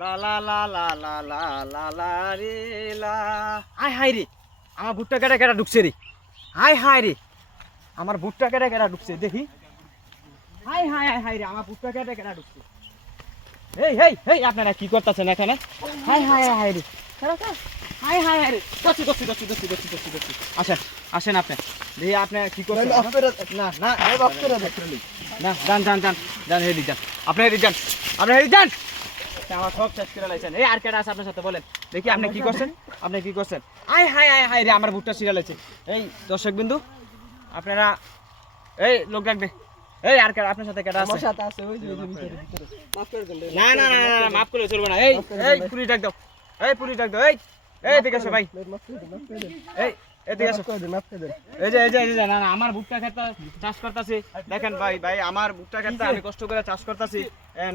লা লা লা লা লা লা লা লা রে লা। হাই হাই রে, আমার ভুট্টা কেটে কেটে ঢুকছে রে। হাই হাই রে, আমার ভুট্টা কেটে কেটে ঢুকছে দেখি। হাই হাই হাই হাই রে, আমার ভুট্টা কেটে কেটে ঢুকছে। এই হেই হেই, আপনারা কি করতেছেন এখানে? হাই হাই হাই হাই রে, খারাপ খারাপ। হাই হাই হাই রে, দছি দছি দছি দছি দছি দছি দছি। আসেন আসেন আপনি, দেখি আপনি কি করছেন। না না না, যান যান যান যান, হেডি যান, আপনি হেডি যান, আপনি হেডি যান। আমার সব শেষ করে লাইছেন। এই আর কেটা আছে আপনার সাথে বলেন দেখি, আপনি কি করছেন? আপনি কি করছেন? আয় হাই হাই হাই রে, আমার ভুট্টা ছিঁড়া লাইছে। এই দর্শক বিন্দু, আপনারা এই লোক ডাকবে। এই আর কেটা আপনার সাথে কেটা আছে? না না না না, মাফ করে চলবে না। এই এই পুলিশ ডাক দাও, এই পুলিশ ডাক দাও। এই এই দিকে আসো ভাই, এই এদিকে আসো। এই যে এই যে এই যে, না না, আমার ভুট্টা ক্ষেত চাষ করতেছি। দেখেন ভাই ভাই, আমার ভুট্টা ক্ষেত আমি কষ্ট করে চাষ করতেছি।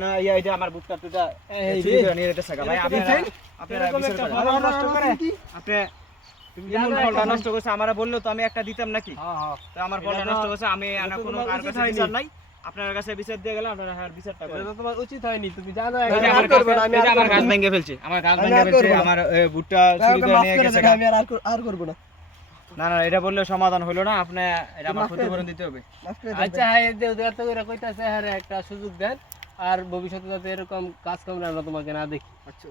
না ইয়া, এই যে আমার ভুট্টা টুটা চুরি করে নিয়ে যেতেছে ভাই। আপনারা আপনারা বিচার করেন। আপনি এমন ফলটা নষ্ট করছে, আমারে বললো তো আমি একটা দিতাম নাকি? তো আমার ফলটা নষ্ট করছে, আমি আর কোনো কার কাছে বিচার নাই। আপনার কাছে বিচার দিয়ে গেলাম, আপনারা বিচারটা করেন। এটা তোমার উচিত হয়নি, তুমি জানো এই যে আমার গাছ ভেঙে ফেলছে, আমার গাছ ভেঙে ফেলছে, আমার ভুট্টা চুরি করে নিয়ে গেছে। আমি আর করব না। না না, এটা বললে সমাধান হলো না, আপনি এটা আমার ক্ষতিপূরণ দিতে হবে। আচ্ছা হ্যাঁ, এত করে কইতাছে, হ্যাঁ একটা সুযোগ দেন, আর ভবিষ্যতে যাতে এরকম কাজ কাম আমরা তোমাকে না দেখি। আচ্ছা